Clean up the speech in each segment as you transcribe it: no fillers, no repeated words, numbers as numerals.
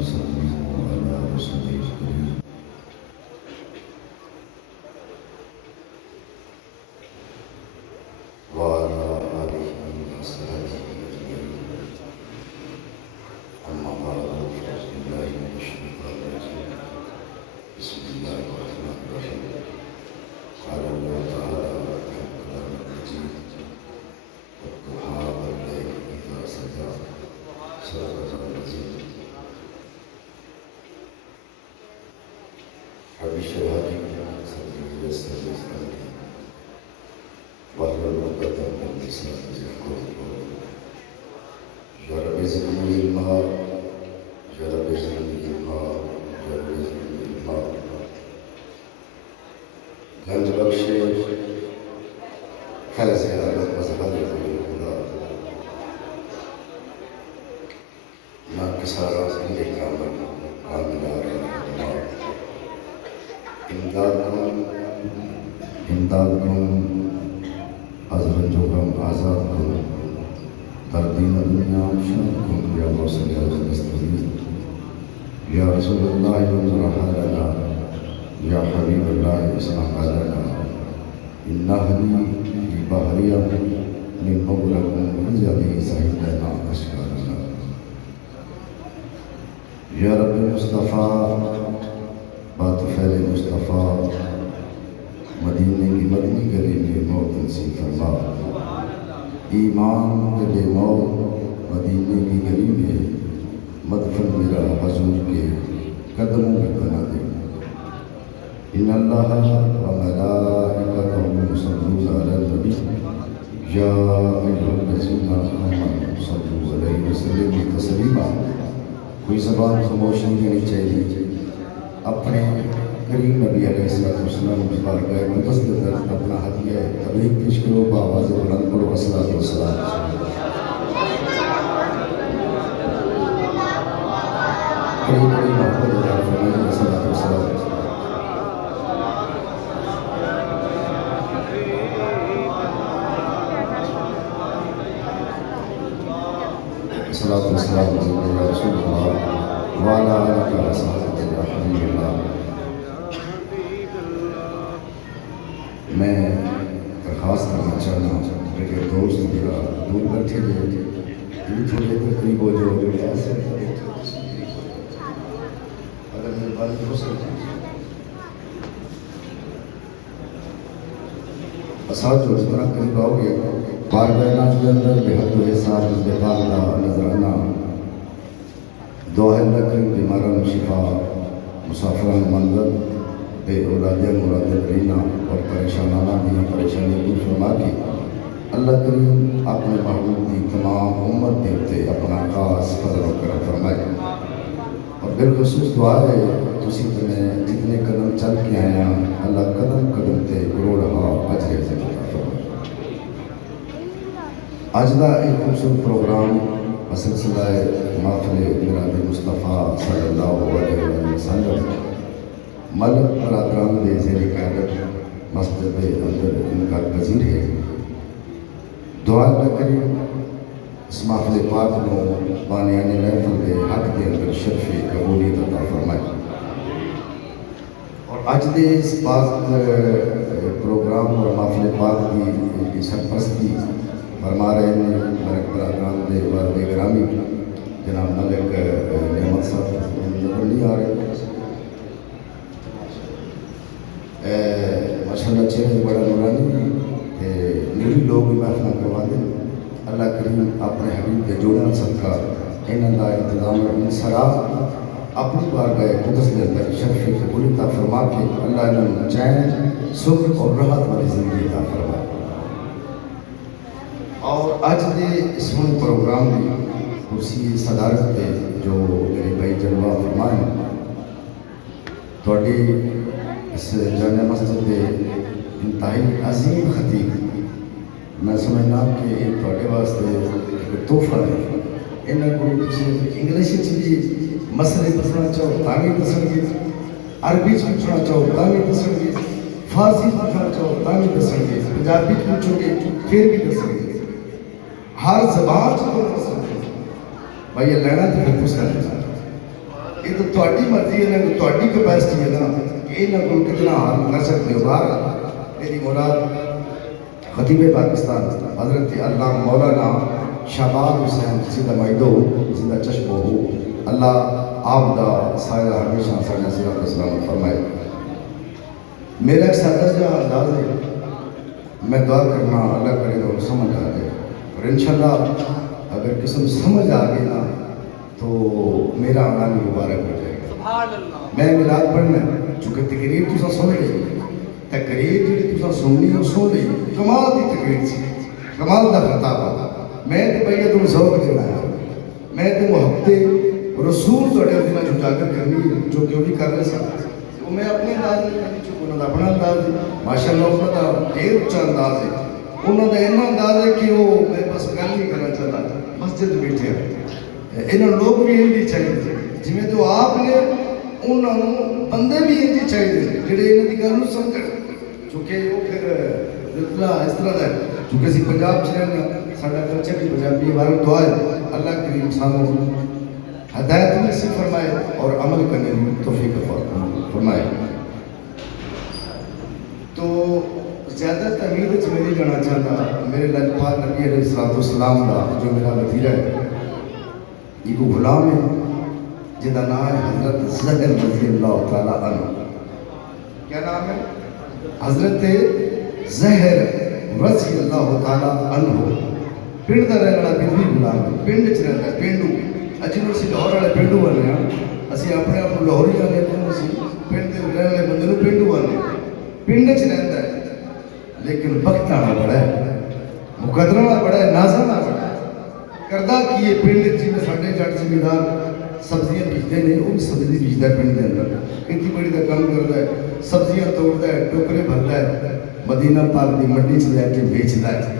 وسلموا على رسوله الكريم وعلى آله وصحبه أجمعين. أما بعد فأعوذ بالله من الشيطان الرجيم. بسم الله الرحمن الرحيم. قال الله تعالى في القرآن المجيد: والضحى والليل إذا سجى صدق العظيم. رب اشرح لي صدري ويسر لي أمري واحلل عقدة من لساني يفقهوا قولي. يا رب زدني علما، يا رب زدني علما، يا رب زدني علما. گنج بخشے فیض عالم مظہر خدا نہ کسارا زندگی کاملار امداد کن حضرت جو غم آزاد کن در دین دنیا شرط کن یا موسیقی دستگیر یا رسول اللہ انظر حالنا یا حبیب اللہ اسمع حالنا انہنی فی بحریہ من مغرقن وزیادی سعیدنا اشکارنا. یا رب مصطفیٰ باطفیل مصطفیٰ مدینے کی مدنی گلی میں موت نصیب فرما. ایمان دل موت مدینے کی گلی میں مدفن میرا حضور کے قدموں میں بنا دے. ان اللہ وملائکتہ یصلون علی النبی یا ایھا الذین آمنوا صلوا علیہ وسلموا تسلیما. کوئی زبان خاموش نہیں رہنی چاہیے. اپنے کریم نبی علیہ السلام کی بارگاہ مقدس کے اندر اپنا ہدیہ تبلیغ پیش کرو. بآواز بلند پڑھو الصلاۃ والسلام. قریب قریب محبت ادا فرمائیے الصلاۃ والسلام. الصلاۃ والسلام علی رسول اللہ وعلی آلہ وصحبہ یا حبیب اللہ. میں درخواست کرنا چاہنا ہوں کہ دوست میرا دور بیٹھے ہوئے تھوڑے دیر قریب ہو جو ایسے اگر میرے بارے ہو سکتا ہے اساتذ جو اس طرح قریب آؤ گے بارگاہ ناز کے اندر بے حد و حساب بے پاکدہ نظرانہ دعا اللہ کریم بیماران شفا مسافران منظر بے اولادیہ مراد رینا اور پریشانانہ دی پریشانی دور فرما کے اللہ کریم اپنے محبوب دی تمام امت دیتے اپنا خاص فضل و کرم فرمائے. اور بالخصوص دعا ہے تسی تمہیں جتنے قدم چل کے آئے ہیں اللہ قدم قدم تے کروڑہا اجر عطا فرمائے. آج دا ایک خوبصورت پروگرام سلسلہ محفل میلاد مصطفیٰ صلی اللہ علیہ وسلم ملک برادران دے زیر قیادت مسجد اندر انعقاد پذیر ہے. دعا اللہ کریم اس محفل پاک کو بانیان محفل کے حق کے اندر شرف قبولیت عطا فرمائے. اور آج دے اس پاک پروگرام اور محفل پاک کی سرپرستی فرما رہے ہیں ملک برادران دے والد گرامی جناب ملک نعمت صاحب نظر نہیں آ رہے. ماشاءاللہ چہرے بڑا نورانی نوری لوگ بھی محفل کروا دیں. اللہ کریم اپنے حبیب کے جوڑن صدقہ ان اللہ انتظام انصراف اپنی بارگاہ قدس کے اندر شرف قبول عطا فرما کے اللہ انہوں چین سکھ اور راحت والی زندگی عطا فرمائے. اور آج دے اس پروگرام کی کرسی صدارت پہ جو میرے بھائی جلوہ فرمائیں تھوڑی اس جامع مسجد کے انتہائی عظیم خطیب میں سمجھنا کہ تھوڑے واسطے ایک تحفہ ہے. انہوں کو انگلش بھی مسئلے دسنا چاہو تاکہ دسن گے, عربی پوچھنا چاہو تاکہ دسن گے, فارسی پوچھنا چاہو تاکہ دسن گے, پنجابی پوچھو گے پھر بھی دسن گے, ہر زبان سے دسن گے. بھائی یہ لینا تو پھر پوچھنا نہیں. یہ تو تھوڑی مرضی ہے نا، تھوڑی کیپیسٹی ہے نا کہ یہاں کو کتنا حل کر سکتے ہو. باہر میری مراد خطیب پاکستان حضرت علامہ مولانا شہباز حسین سیدھا مائدو سیدھا چشمہ ہو، اللہ آپ دا سایہ ہمیشہ سارے صحت سلامت فرمائے. میرا ایک سادہ جا انداز ہے، میں دعا کرنا اللہ کرے تو سمجھ آ جائے، اور انشاءاللہ اگر قسم سمجھ آ گئی نا تو میرا اعلان مبارک ہو جائے گا. میں میلاد پڑھنا چونکہ تقریر تو سن رہی، تقریر جی تو سننی وہ سن رہی، کمال کی تقریر سی، کمال کا خطاب. میں تو بھائی تم ذوق دینا ہے، میں تو محبت رسول تھوڑے دن اجاگر کرنی جو کہ وہ بھی کر رہے سن. وہ میں اپنے انداز میں کرنی چکا، انہوں نے اپنا انداز ہے، ماشاء اللہ انہوں کا ڈھیر اچھا انداز ہے. انہوں نے ایسا انداز ہے کہ وہ میں بس گل نہیں کرنا چاہتا، مسجد بیٹھے ہیں. انہوں لوگ بھی یہی چاہیے جی میں تو آپ نے انہوں بندے بھی یہی چاہیے جڑے انہوں کی گل سمجھ، چونکہ وہ پھر اس طرح ہے چونکہ اسی پنجاب چ رہنا، سارا کلچر بھی پنجابی بارے دعا ہے اللہ کریم سانوں ہدایت نصیب فرمائے اور عمل کرنے کی توفیق فرمائے. تو زیادہ تحمید میری جانا چاہتا میرے لجپال نبی علیہ السلام کا جو میرا وزیرہ ہے، یہ کو غلام ہے جہاں نام ہے حضرت زہر رضی اللہ تعالیٰ عنہ. کیا نام ہے؟ حضرت زہر رضی اللہ تعالیٰ عنہ. پنڈ کا رہنے والا بدوی غلام ہے، پنڈ چ رہتا ہے، پنڈو. جنہوں اسی لاہور والے پنڈو بنے ہیں، اسی اپنے آپ کو لاہوری آنے اسی پنڈ کے رہنے والے بندے کو پنڈو آنے. پنڈ چ رہتا ہے لیکن وقت آنا بڑا ہے، مقدرہ بڑا ہے، نازا بڑا ہے. کردہ کی یہ پنڈ جی میں ساڑھے جاٹ زمیندار سبزیاں بیجتے ہیں، وہ بھی سبزی بیجتا ہے پنڈ کے اندر، کھیتی باڑی کا کام کرتا ہے، سبزیاں توڑتا ہے، ٹوکرے بھرتا ہے، مدینہ پاک کی منڈی سے لے کے بیچتا ہے.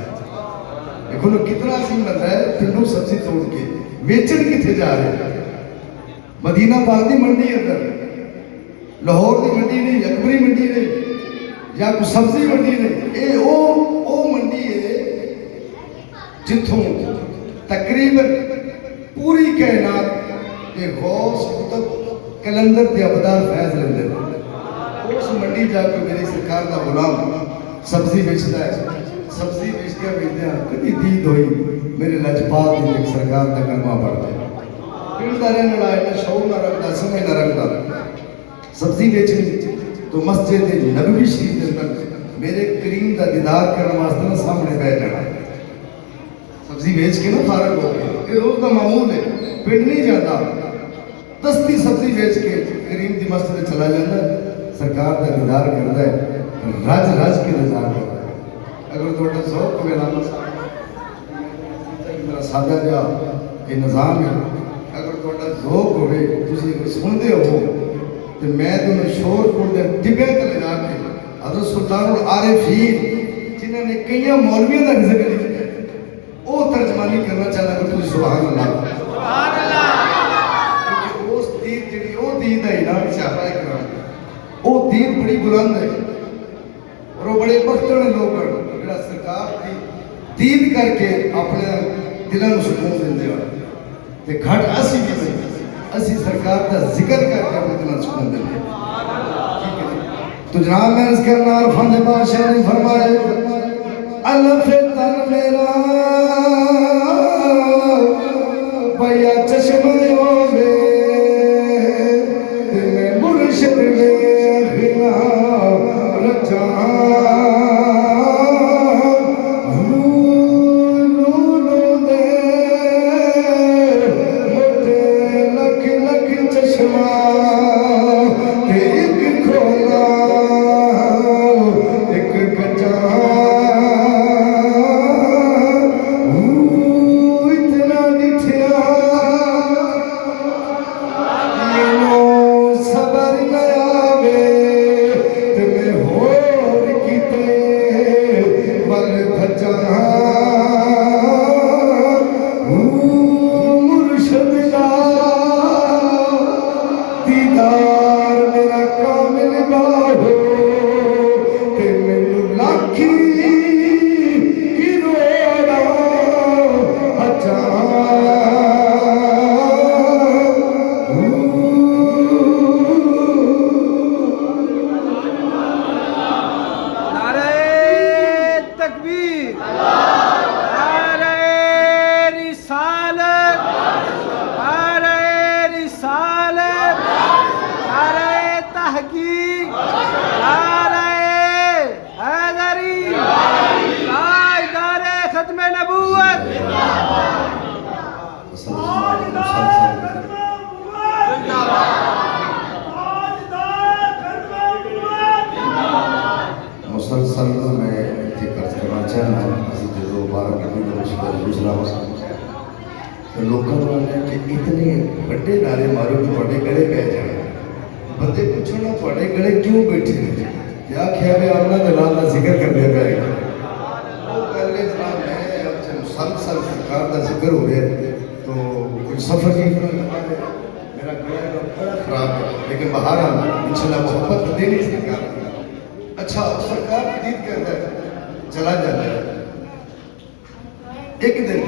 دیکھو نا کتنا عظیم بندہ ہے، پنڈو سبزی توڑ کے بیچن کتنے جا رہے ہیں. مدینہ پاک کی منڈی اندر، لاہور کی منڈی نہیں، اکبری منڈی نہیں یا کوئی سبزی منڈی نہیں، اے او منڈی ہے جتوں تقریباً پوری کائنات کے غوث کتب کلندر کے ابدال فیض لیندے ہیں. اس منڈی جا کے میری سرکار کا غلام سبزی بیچتا ہے، سبزی بیچتے ہیں کبھی دید ہوئی میرے لجپال دی ایک سرکار کا کلمہ پڑھتا ہے. پنڈ کا رہنے والا ہے، شعور نہ رکھتا، سمجھ نہ رکھتا. سبزی بیچنی تو مسجد نبوی شریف کے اندر میرے کریم کا دیدار کرنے واسطے سامنے بیٹھ جانا. سبزی بیچ کے نا فارغ ہو گئے، یہ روز کا معمول ہے. پنڈ نہیں جاتا، دستی سبزی بیچ کے کریم کی مسجد چلا جاتا ہے، سرکار کا دیدار کرتا ہے، رج رج کے دیدار کرتا ہے. اگر تھوڑا ذوق میرا میرا سادہ جا یہ نظام ہے، اگر تھوڑا ذوق ہوئے تسی سنتے ہو تو میں تمہیں شور کوٹ دے ڈبے تلے جا کے حضرت سلطان العارفین جنہوں نے کئی مولویوں کا ذکر کیا وہ ترجمانی کرنا چاہتا کہ تجھے سبحان اللہ سبحان اللہ، کیونکہ اس دین جڑی وہ دین ہے نا صحابہ کرام، وہ دین بڑی بلند ہے اور وہ بڑے بختڑ لوگ ہیں جڑا سرکار کی دین کر کے اپنے دلوں کو سکون دیندے ہیں. تے گھٹ اسی بھی نہیں، اسی سرکار کا ذکر کر کے اپنے دلوں سکون دیندے ہیں. تو جناب میں اس کے نار فن بادشاہ نے فرمائے الف تن میرا پیا چشمہ ہوے تے میں مرشد ویکھنا رچا نور دے مٹے لکھ لکھ چشمہ تے ایک کھولا ایک کچا دوسرا تو لوگوں کو کہ اتنے بڑے نعرے مارو کہ تھوڑے گلے پہ جائیں بندے پوچھنا تھوڑے گلے کیوں بیٹھے کیا کیا بھی آمنا دلال کا ذکر کر دیا پہ وہ پہلے جناب میں سر سرکار کا ذکر ہو رہا ہے تو کچھ سفر کی میرا گلا بڑا خراب ہے لیکن باہر انشاءاللہ محبت دے نہیں سرکار اچھا سرکار جیت کرتا ہے چلا جاتا ہے ایک دن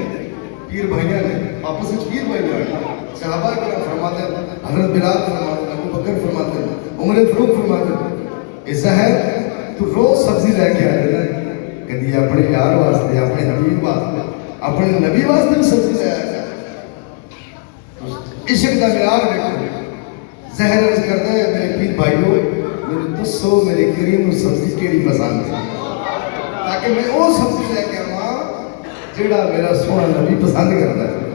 پیر بھائیاں نے آپس میں پیر بھائیاں نے صحابہ کرام فرماتے ہیں حضرت بلال فرماتے ہیں ابو بکر فرماتے ہیں عمر فاروق فرماتے ہیں اے زہر تو روز سبزی لے کے آئے نا کہتی اپنے یار واسطے اپنے حبیب واسطے اپنے نبی واسطے بھی سبزی لے آیا عشق کا معیار دیکھو زہر عرض کرتا ہے میرے پیر بھائیو میرے دسو میرے کریم سبزی کیڑی پسند ہے تاکہ میں وہ سبزی لے کے آواں جیڑا میرا سونا نبی پسند کرتا ہے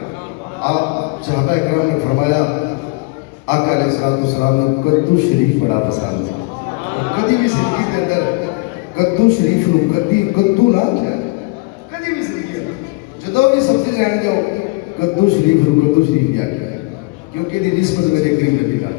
آپ صحابہ اکرام نے فرمایا آقا علیہ السلام نے کدو شریف بڑا پسند ہے کدی بھی زندگی کے اندر کدو شریف نو کدو نہ کیا کدی بھی زندگی جدو بھی سبزی لین جاؤ کدو شریف نو کدو شریف کیا کیا کیونکہ دی نسبت میرے کریم نبی کا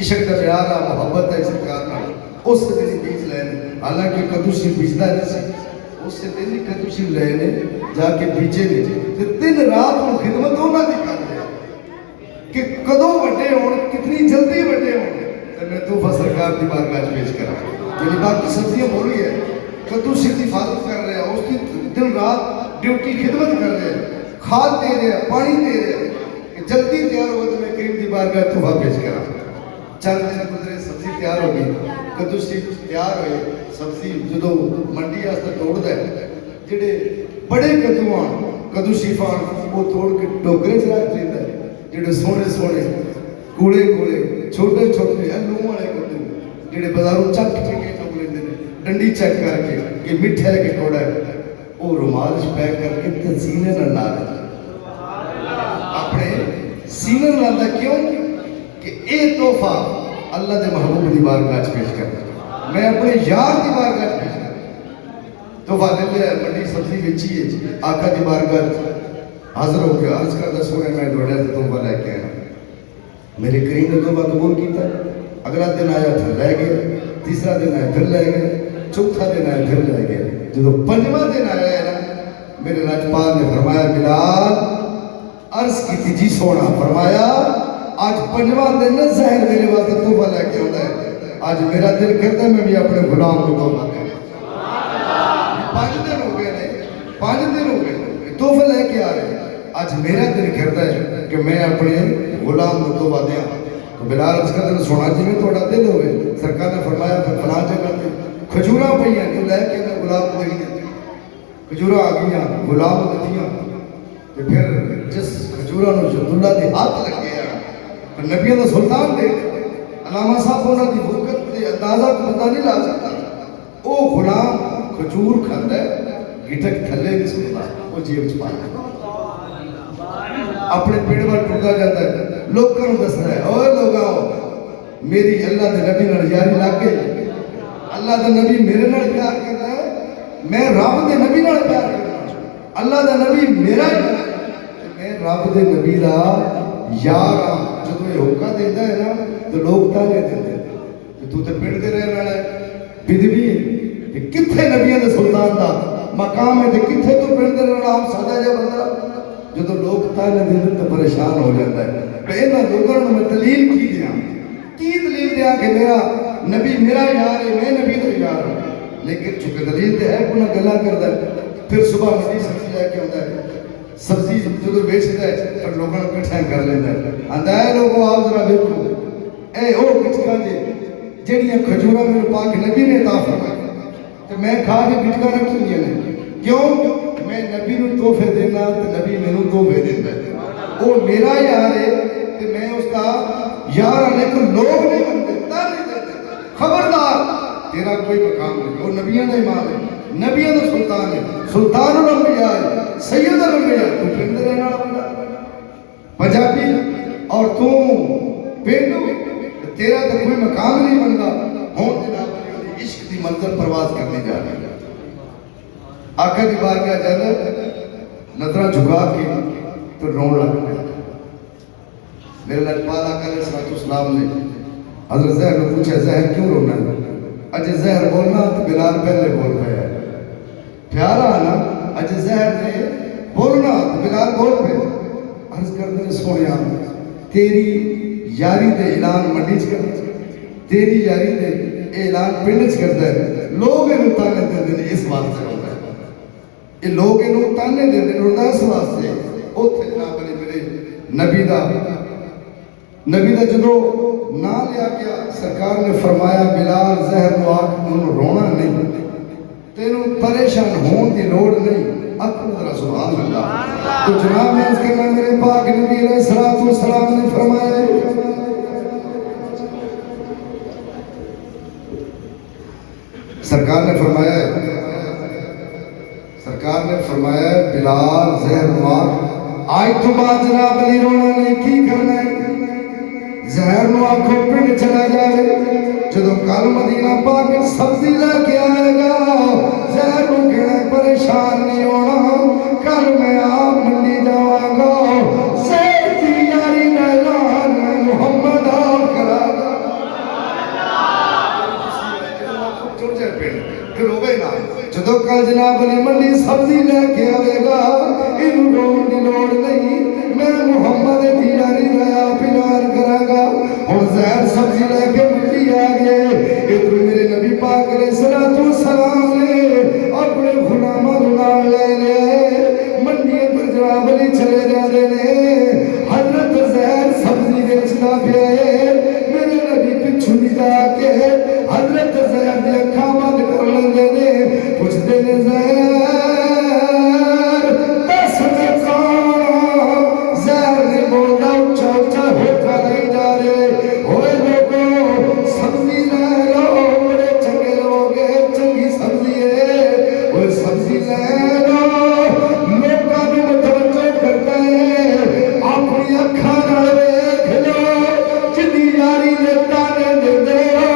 عشق کا پیار ہے محبت ہے سرکار کا اس سے میری بیج لین حالانکہ کدو شریف بیجتا نہیں سی اس سے دن کدو شریف لے جا کے بیچے نے دن رات کو خدمت ہونا دکھا دیا کہ کدو بڑے ہوں کتنی جلدی بڑے ہوں تو میں تحفہ سرکار کی بارگاہ پیش کرا میری باقی سبزیاں بولی ہے کدو شریف کی حفاظت کر رہے ہیں اس کی دن رات ڈیوٹی خدمت کر رہے ہیں کھاد دے رہے ہیں پانی دے رہے ہیں کہ جلدی تیار ہو تو میں کریم کی بارگاہ تحفہ پیش کرا چند دن گزرے سبزی تیار ہو گئی کدو شریف تیار ہوئے سبزی جدو منڈی آستا توڑ دے جڑے بڑے کدو آن کدو شریف آن وہ توڑ کے ٹوکرے سے رکھ لیتا ہے جڑے سونے سونے کوڑے کوڑے چھوٹے چھوٹے الوں والے کدو جڑے بازاروں چک کے ٹوک لیتے ہیں ڈنڈی چیک کر کے کہ میٹھا ہے کہ کوڑا ہے وہ رومال پیک کر کے سینے نہ لا اپنے سینے نہ لا کیوں کہ اے تحفہ اللہ دے محبوب دی بارگاہ پیش کرتا میں اپنے یار دی بارگاہ پیش کرتا تحفہ دے لیا بڑی سبزی بیچی ہے آقا دی بارگاہ حاضر ہو گیا عرض کرتا سونے میں دوڑیا تو تحفہ لے کے آیا میرے کریم نے تحفہ قبول کیتا اگلا دن آیا پھر لے گئے تیسرا دن آیا پھر لے گئے چوتھا دن آیا پھر لے گئے جب پنجواں دن آیا ہے نا میرے راجپال نے فرمایا بلال عرض کی تھی جی سونا فرمایا آج پنجواں دن نہ زہر میرے واسطے تحفہ لے کے ہوتا ہے آج میرا دل کرتا ہے میں بھی اپنے غلام کو تحفہ دے 5 دن ہو گئے 5 دن ہو گئے تحفہ لے کے آ رہے آج میرا دل کرتا ہے کہ میں اپنے غلام کو تحفہ دیا تو بلال اس کا دل سونا جی میں تھوڑا دل ہوئے سرکار نے فرمایا پھر فلاں جگہ پہ کھجورا پہ ہیں جو لے کے میں غلام کو دیں کھجورا آ گیا غلام کو دیا تو پھر جس کھجورا نے عبداللہ دے ہاتھ لگ گیا نبیوں کا سلطان دے علامہ صاحب ہونا دی برکت دے اندازہ کو پتہ نہیں لا سکتا او غلام کھجور کھاتا ہے گٹک تھلے نہیں سنتا وہ جیب چ پاتا اپنے پیڑ پر ٹوٹا جاتا ہے لوگ کروں دس رہا ہے اوہ لوگاؤ میری اللہ دے نبی نال یاری لگ گئی اللہ دے نبی میرے نال پیار کرتا ہے میں رب دے نبی نال پیار کرتا ہوں اللہ دے نبی میرا میں رب دے نبی دا یار ہاں جب یہ ہوکا دیتا ہے نا تو لوگ تانے دیتے ہیں تو تے پنڈ دے رہنے والا ہے بدوی ہے کتھے نبیوں دے سلطان دا مقام ہے کتھے تو پنڈ دے رہنے والا ہم سادہ جا بندہ جو تو لوگ تانے دیتے تو پریشان ہو جاتا ہے پہنا لوگوں نے میں دلیل کی دلیل دیا کہ میرا نبی میرا یار ہے میں نبی تو یار ہوں لیکن چونکہ دلیل دے ہے کوئی گلا کرتا ہے پھر صبح منڈی سبزی لے کے ہوتا ہے سبزی جو بیچتا ہے پر لوگوں نے کٹھا کر لیتا ہے آندا ہے لوگوں آؤ ذرا دیکھو اے او گٹکا جی جڑیاں کھجورا میرے پاک نبی نے عطا فرمائی تے میں کھا کے گٹکا رکھی ہوئی نے کیوں میں نبی نو تحفے دینا تے نبی مینوں تحفے دیندا ہے او میرا یار ہے تے میں اس کا یار ہاں لیکن لوگ نہیں منتے نہیں دیتے خبردار تیرا کوئی مقام نہیں وہ نبیوں کا امام ہے نبیوں کا سلطان ہے سلطان الانبیاء ہے سید الانبیاء تو پنڈ رہنے والا بندہ پنجابی اور تو پنڈو تیرا تو کوئی مقام نہیں بنتا ہوں جناب عشق کی منزل پرواز کرنے جا رہے ہیں آقا دی بارگاہ جانا نظرہ جھکا کے تو رون لگ گیا. میرے لجپال آقا علیہ السلام نے حضرت زہر نے پوچھا زہر کیوں رونا ہے؟ اجے زہر بولنا تو بلال پہلے بول پہ ہے. پیارا نا اجے زہر نے بولنا تو بلال بول پہ. عرض کر دے سونیا تیری یاری دے اعلان منڈی چ کر تیری یاری دے اعلان پنڈ چ کرتا ہے. لوگ انہوں تانے دے دیں اس واسطے ہوتا ہے. یہ لوگ انہوں تانے دے دیں ہوتا ہے اس واسطے. اوتھے جناب علی میرے نبی دا جدو نہ لیا گیا سرکار نے فرمایا بلال زہر نو آنکھ انہوں رونا نہیں تینوں پریشان ہون دی لوڑ نہیں. اکبر ذرا سبحان اللہ. تو جناب میں اس کرنا میرے پاک نبی علیہ السلام نے فرمایا سرکار نے فرمایا بلال زہر نو آنکھ آج تو بعد جناب علی رونا نہیں کی کرنا ہے. زہر نو آنکھوں پنڈ چلا جائے جدو کل مدینہ پاک سبزی لے کے آئے گا زہر نو کہنا پریشان نہیں ہونا کل میں آپ منڈی جاؤں گا زہر کی یاری کا اعلان میں محمد آپ کرا گا. جدو کل جناب علی منڈی سبزی لے کے آئے گا انہوں رون دی لوڑ نہیں میں محمد کی یاری کا اعلان کرا گا. اور زہر سبزی لے کے منڈی آ گئے. ادھر میرے نبی پاک علیہ السلام نے اپنے غلاماں نال لے لے منڈی اندر جناب علی چلے جاتے نے. حضرت زہر سبزی بیچتا پیا ہے میرے نبی پچھو نہیں جا کے حضرت زہر دی اکھاں بند کر لیندے نے. پوچھتے نے زہر دس میں کون؟ زہر نے بولنا اچھا اچھا ہو کر نہیں جا رہے ہوئے لوگوں سبزی لے لو بڑے چنگے لوگ چنگی سبزی ہے وہ سبزی لے لو. لوگاں نوں متوجہ کرتا ہے اپنی اکھاں نال ویکھ لو جدی یاری دے تانے دیندے ہو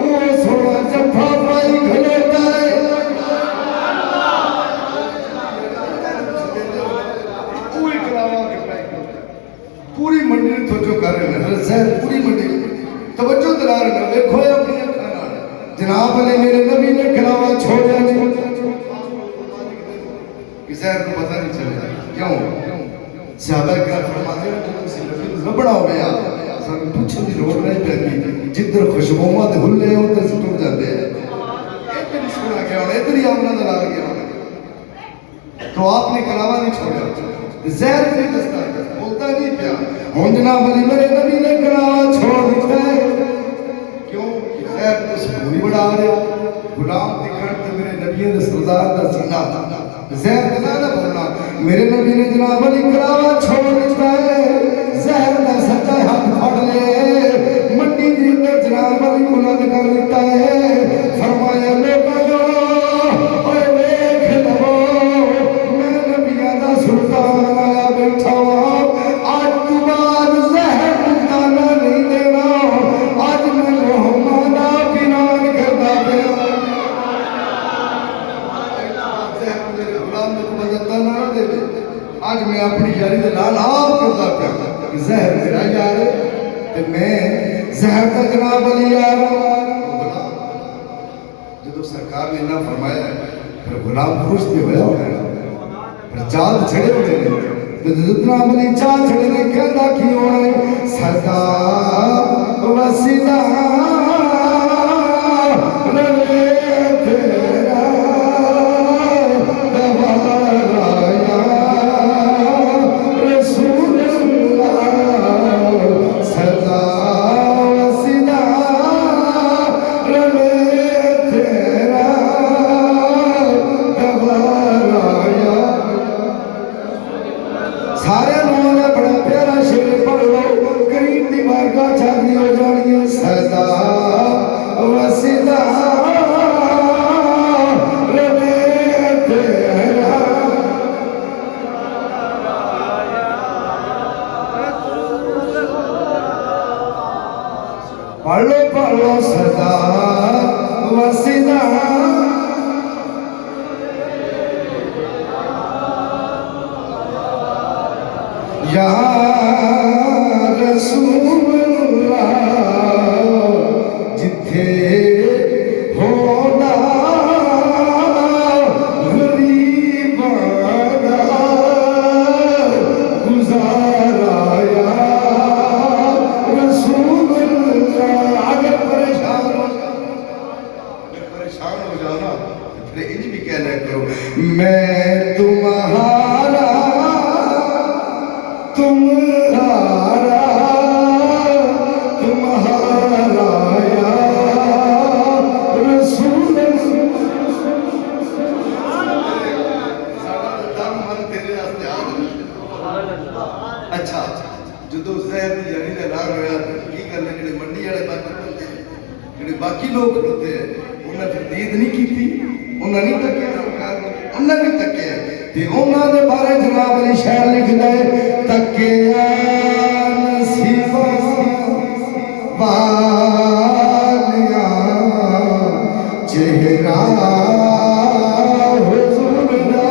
وہ سونا جفا پائی کھلوتا ہے. پوری منڈی نے توجہ کر رہے ہیں. حضرت زہر پوری منڈی توجہ دلا رہے ہیں. دیکھو اپنی اکھاں جناب علی میرے نبی نے کھلاوا چھوڑا نہیں کہ زہر کو پتہ نہیں چلے. کیوں؟ صحابہ کرام فرماتے ہیں جب سے نبی لبڑا ہو گیا سن پوچھنے دی لوڑ نہیں پہنی جدھر خوشبوواں دے ہلے ادھر سے ٹر جاتے ہیں. ادھر ہی سنا گیا ہونا ادھر ہی آمنا دلال گیا ہونا. تو آپ نے کھلاوا نہیں چھوڑا. زہر نہیں دستا بولتا نہیں پیا. ہوں جناب علی میرے نبی نے کھلاوا چھوڑ دیتا ہے. کیوں؟ زہر تو سکون ہی بڑھا رہے غلام دکھڑ تے میرے نبی دے سردار دا سینہ زہر نہ نہ بولنا. میرے نبی نے جناب علی کھلاوا چھوڑ دیتا ہے. زہر دا سچا ہاتھ پھڑ لے منڈی دی اندر جناب علی بلند کر دیتا ہے. فرمایا لوگوں اوے ویکھ لو میں نبیاں دا سلطان آیا بیٹھا ہوں. آج تو بعد زہر نکالا نہیں دینا. آج میں محمد آپ اعلان کرتا پیا. زہر میرے غلام نے مدد نہ دے دے. آج میں اپنی یاری دے نال آپ کرتا پیا. زہر میرا یار ہے تے میں زہر کا جناب علی یار ہوں. جدو سرکار نے نہ فرمایا پھر غلام خوش بھی ہویا پھر چال چھڑے ہوئے نے جناب علی چال چھڑے نے کہنا کی ہونا ہے صدا وسیلہ رلے تیرا دوارایا رسول اللہ. صدا وسیلہ رلے تیرا دوارایا. سارے لوگوں نے بڑا پیارا شعر پڑھ لو کریم دی بارگاہ چاہیے ہو جانی ہے. صدا وسیلہ رلے تیرا پڑھ لو صدا وسیلہ رسول اللہ جتھے ہونا غریبانا گزارا یا رسول اللہ. اگر پریشان ہو جانا پھر انج بھی کہنا کرو میں تمہارا تمہارا یا رسول اچھا جدو زہر دی جڑی دا نام ہویا کی کرنے جڑے منڈی والے باقی لوگ ہوتے ہیں انہاں پھر دید نہیں کیتی انہاں نہیں تکیا انہاں نہیں تکیا تے انہاں دے بارے جناب علی شعر لکھ دے تکیا نصیباں والیاں چہرہ حضور دا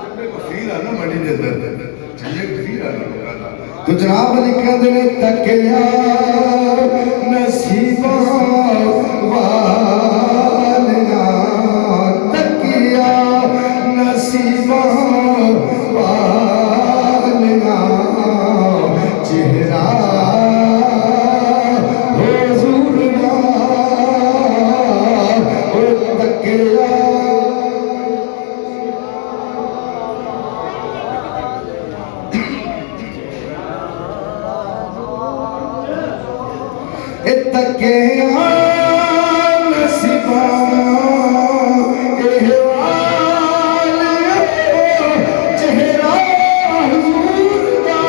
جنبے کو فیر آنا منڈی دے اندر جنبے کو فیر آنا تو جناب علی کہتے ہیں تکیا نصیباں والیاں تکیا نصیباں والیاں چہرہ حضور دا تکیا تکیا نصیباں والیاں چہرہ حضور دا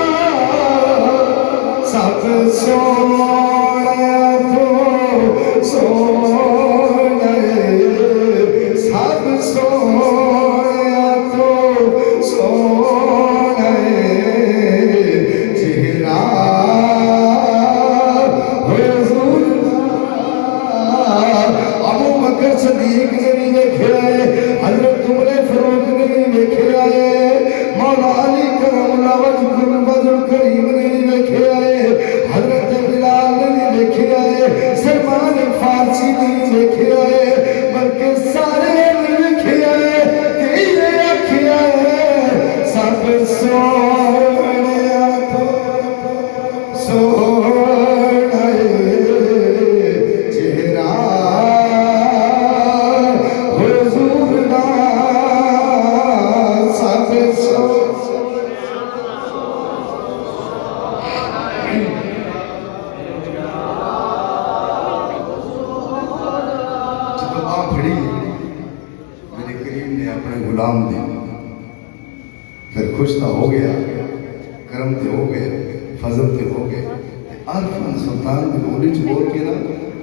سب سونا تو سونا سب سونا تو سونا چہرہ ابو بکر صدیق نے بھی دیکھا ہے حضرت عمر فاروق نے بھی دیکھا ہے مولا علی کرم اللہ وجہ البدر کریم نے بھی دیکھا ہے حضرت بلال نے بھی دیکھا ہے سلمان فارسی نے بھی دیکھا ہے بلکہ سارے نے دیکھا ہے تیرے آکھیا ہے سب سونے تو سونا چہرہ حضور دا سب جب آپ پڑھی میرے کریم نے اپنے غلام دے پھر خوش تھا ہو گیا کرم تے ہو گئے فضل تے ہو گئے عرفان سلطان نے بولی چ بول کے نا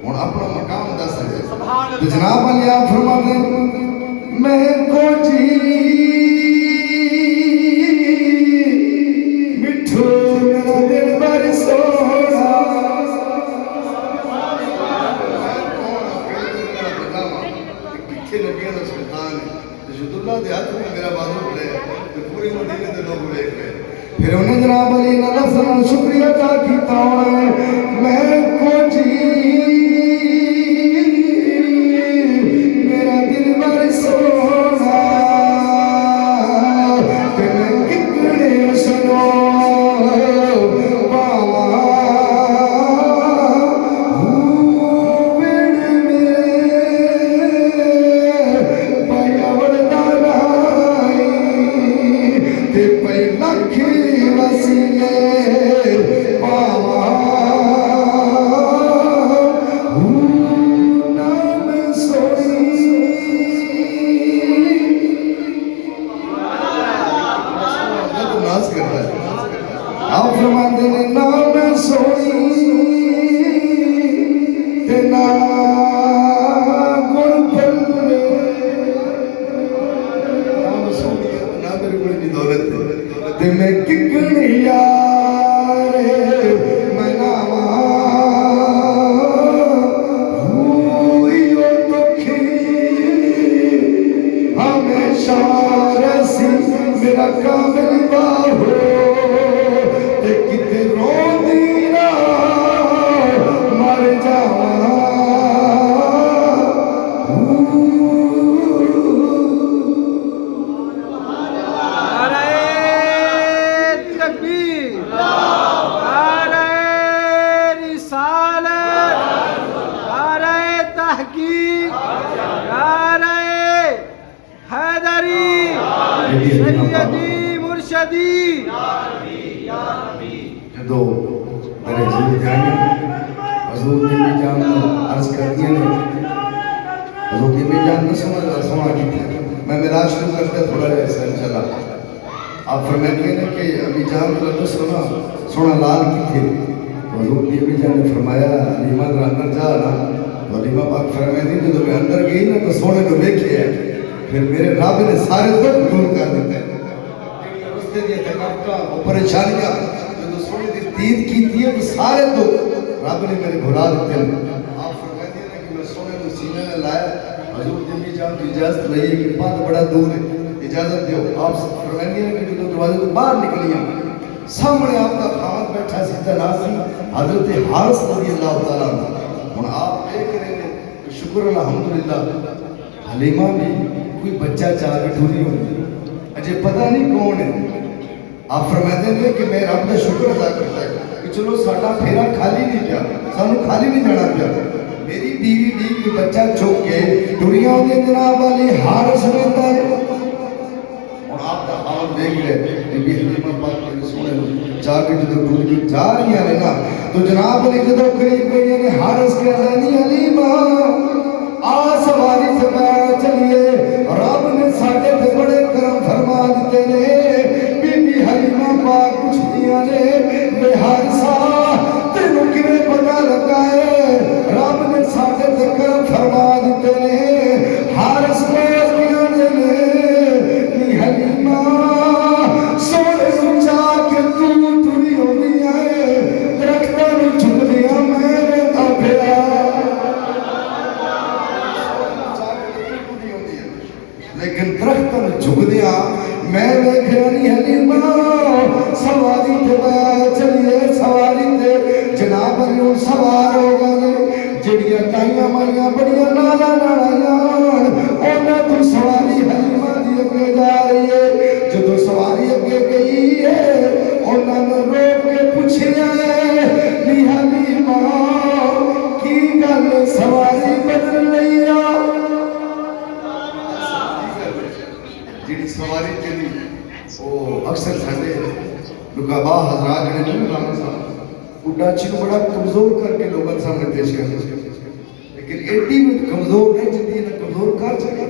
ہن اپنا مقام دس ہے تو جناب علی آپ فرماتے ہیں میں کو جی مٹھو میرا دل بر سونا پیچھے نبیوں کا سلطان ہے رشید اللہ دے ہاتھ میں میرا بازو پڑے پوری مدینے دے لوگ لے گئے پھر انہیں جناب علی نے لفظ شکریہ ادا کیتا ہونا ہے میں کو جی میرا دل بر سونا تے میں کتنے سنو پاواں ویڑ میں پایا وڑدا رائی تے پئی لکھ وسیلے پاواں نام سونی ناز کرتا ہے آپ فرماتے ہیں نام سونی تے نا گن پلے نام سونی نا میرے کوئی نہیں دولت ہے تے میں ککڑی یارے میں ناواں ہوئیو دکھی ہمیشہ رسی میرا کامل بات مرشدی جدو میرے حضور جائیں حضور کی بھی جان عرض کر دیا نے حضور کی بھی جان نہ سنا کی تھی میں میراج شروع کرتے تھوڑا جا ایسا چلا آپ فرمائیں گے کہ ابھی جان تو سونا لال کی تھی تو حضور کی بھی جان نے فرمایا علیمہ در اندر جا نا تو علیمہ پاک فرمائیں دی جدو میں اندر گئی نا تو سونے کو دیکھے ہے پھر میرے رب نے سارے دکھ دور کر دیتے ہیں رستے دیا تکاوٹاں اور پریشانیاں جدو سونے دی دید کی تھی تو سارے دکھ رب نے میرے بھلا دیتے ہیں آپ فرمائیں دی کہ میں سونے کو سینے میں لایا حضور جمی جان کی اجازت لئیے کہ بات بڑا دور ہے اجازت دیو آپ فرمائیں دی کہ جدو دروازے تو باہر نکلیاں سامنے آپ کا خامد بیٹھا سی جنازی حضرت حارث رضی اللہ تعالیٰ ہوں آپ دیکھ رہے ہیں شکر الحمدللہ حلیمہ بھی کوئی بچہ چاہ کے ٹھوری ہوئی اجھے پتہ نہیں کون ہے آپ فرمائیں دیں کہ میں رب کا شکر ادا کرتا ہے کہ چلو ساڑھا پھیرا خالی نہیں پیا سانو خالی نہیں جانا پیا میری بیوی بھی کوئی بچہ چھوک کے ٹھوریاں دے جناب والی حارث رہتا ہے اور آپ کا خامد دیکھ رہے بی بی حلیمہ پاک کے سونے چاہ کے جدو ٹھوری کی جا رہی ہیں نا تو جناب علی جدو قریب گئی یعنی حارث کے علیہ حلیمہ سواری سے بیٹھ چلیے رب نے ساڑھے تھے بڑے کرم فرما دیتے نے بی بی حلیمہ پاک کچھ دیا نے بے حارثہ تینوں کنے پتہ لگا ہے رب نے ساڑھے تھے کرم فرما دیتے نے حارث کو دیا نے بی حلیمہ سوڑے سچا کے توری ہو دیا ہے درختہ نے چھپ دیا میں نے تابھیا لیکن درختوں نے جھک دیا میں دیکھ رہی حلیمہ سواری تے بیٹھ چلیے سواری تے جناب علیوں سوار ہو گئے جڑیاں تائیاں مائیاں بڑیاں نالا نالائیاں اونا تو سواری حلیمہ دی اگے جا رہی ہے جدو سواری اگے گئی ہے اونا نے روک کے پوچھیا ہے نی حلیمہ کی گل سواری بدل لیا جیڑی سواری چلی وہ اکثر سنڈے لکابا حضرات جنہیں نہیں رانا صاحب اڈا چیز بڑا کمزور کر کے لوگوں سامنے پیش کرتے لیکن ایڈی میں کمزور نہیں جتنی ہے کمزور کر چکے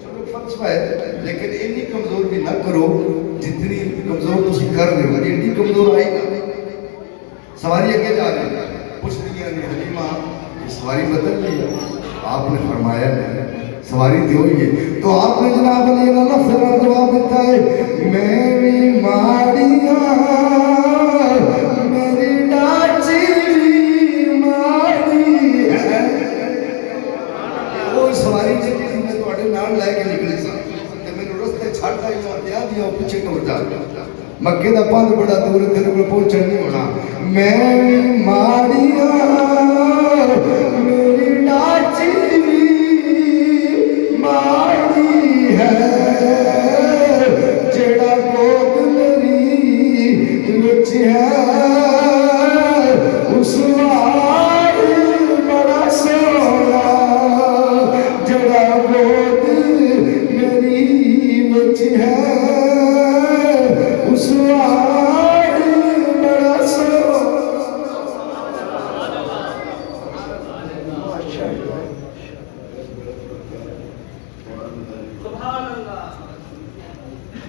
چلو فلسفہ ہے لیکن اتنی کمزور بھی نہ کرو جتنی کمزور تسی کر رہے ہو ایڈی کمزور آئی نا سواری اگے جا رہے ہیں پوچھ دیا نے حلیمہ یہ سواری بدل لی ہے آپ نے فرمایا ہے سواری تھی ہوئی ہے تو آپ نے جناب علی اللہ لفظ اور جواب دیتا ہے میں بھی ماڑیاں میری ڈاچی بھی ماڑی ہے وہ سواری جتنی میں توڑے نال لائے کے نکلی سا کہ میں نے رستے چھاڑتا ہی ہوں دیا دیا ہوں پیچھے ٹوڑ جا مکہ دا پاند بڑا دور ہے تیرے کو پہنچ نہیں ہونا میں بھی ماڑیاں میری ڈاچی ماڑی ہے جڑا گود میری وچ ہے اس واری بڑا سونا جڑا گود میری وچ ہے اس واری بڑا سونا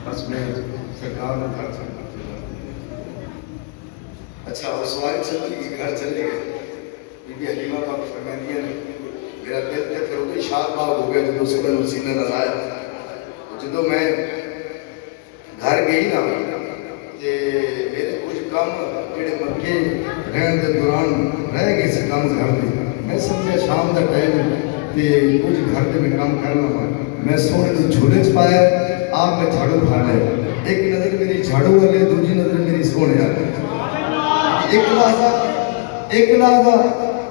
بس میں سرکار نے گھر چل اچھا وہ سواری چل گئی گھر چلے گئے بی بی حلیمہ پاک فرمایا نے میرا دل تے پھر وہ شاد باغ ہو گیا جدو سبن حسینہ نہ آیا جدو میں گھر گئی نا تے میرے کچھ کام جڑے مکے رہن دے دوران رہ گئے سے کام گھر دے میں سمجھا شام دا ٹائم تے کچھ گھر دے میں کام کرنا میں سونے تو جھولے چ پایا آپ میں جھاڑو کھا لے ایک نظر میری جھاڑو والے دوسری نظر میری سونے آ ایک لحظہ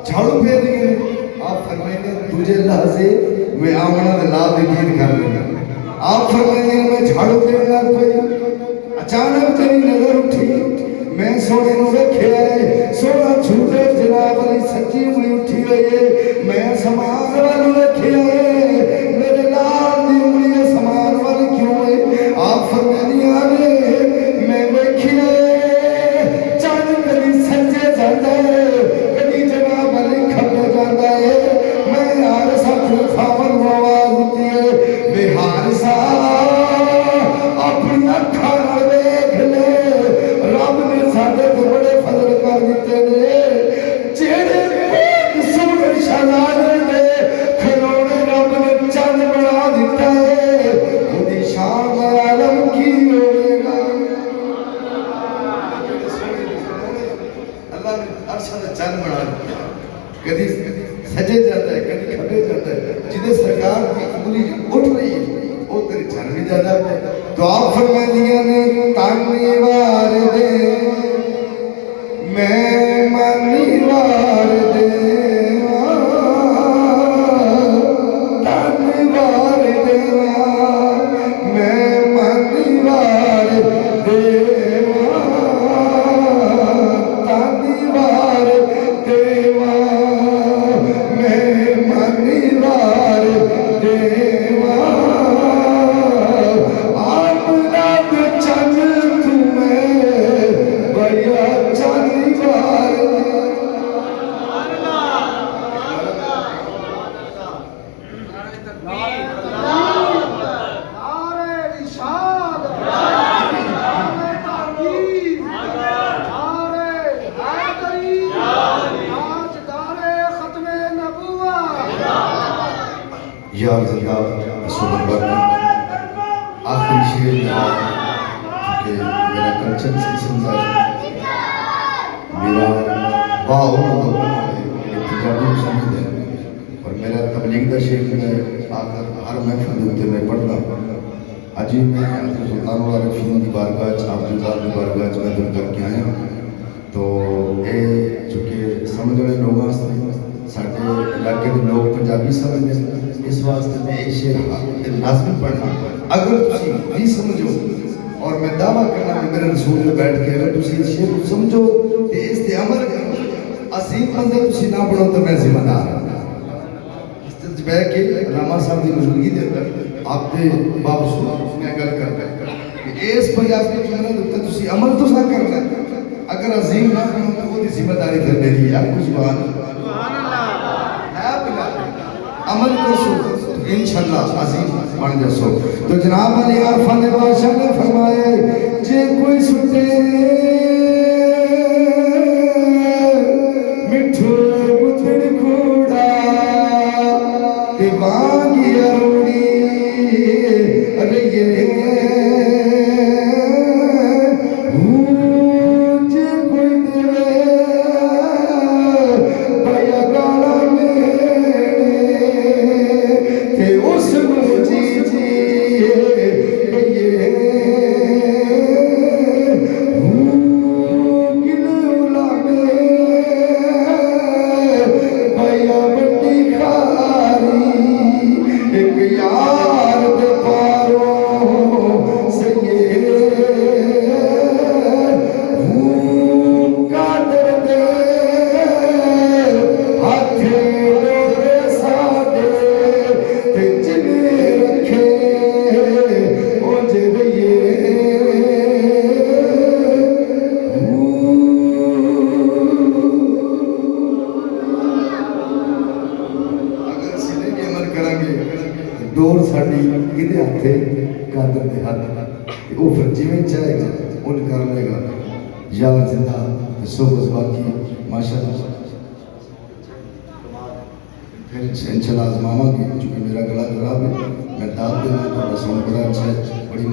جھاڑو پھیر لیے آپ فرمائیں گے تجھے لحظے میں آمنا دلا دے گیر کر لیا آپ فرمائیں گے میں جھاڑو پھیر لگ پئی اچانک تیری نظر اٹھی میں سونے نو رکھے آئے سونا چھوٹے جناب علی سچی انگلی اٹھی ہوئی ہے میں سمان والوں رکھے آئے میرے لال دی انگلی سمان والی کیوں ہے آپ فرمائیں گے اچھا چند بنا دیا کدی سجے جاتا ہے کدی کھبے جاتا ہے جنہیں سرکار کی انگلی اٹھ رہی ہے وہ تیری چند بھی جاتا ہے تو آپ فرما دیا نے تانی وار دے میں مانی وار دے تانی وار دے میں مانی وار دے یار زندہ رسول اللہ کی آخری شعر میرا کیونکہ میرا کلچر سے سمجھا میرا واہ تجارتی سمجھ ہے اور میرا تبلیغ کا شعر میں آخر ہر محفل ہوتے میں پڑھتا عجیب میں حضرت سلطان العارفین کی بارگاہ عبداللہ کی بارگاہ میں دل کر کے آیا تو یہ چونکہ سمجھ والے لوگوں سے سارے علاقے کے لوگ پنجابی سمجھتے ہیں اس واسطے میں یہ شعر لازمی پڑھنا اگر تسی نہیں سمجھو اور میں دعویٰ کرنا کہ میرے رسول میں بیٹھ کے اگر تسی اس شعر کو سمجھو کہ اس تے عمل کرو عظیم بندے تسی نہ پڑھو تو میں ذمہ دار اس بہ کے علامہ صاحب کی بزرگی دے کر آپ کے باوجود میں گل کرتا کہ اس پنجابی چینل تے تسی عمل تو نہ کرنا اگر عظیم نہ پڑھو تو وہ ذمہ داری تے میری ہے کچھ سبحان عمل کو سو انشاءاللہ عظیم بن جسو تو جناب علی عرفان بادشاہ نے فرمایا جے کوئی سٹے مٹھو بتڑ کھوڑا تے وانگی اروڑی ریے جے کوئی دے بیا گالا ڈور ساڑی کدے ہاتھے قادر دے ہاتھ وہ پھر جیویں چاہے گا ان کر لے گا یا زندہ صبح باقی ماشاءاللہ پھر انشاءاللہ آزماما کی چونکہ میرا گلا خراب ہے میں داد دینا تھوڑا سن بڑا اچھا ہے بڑی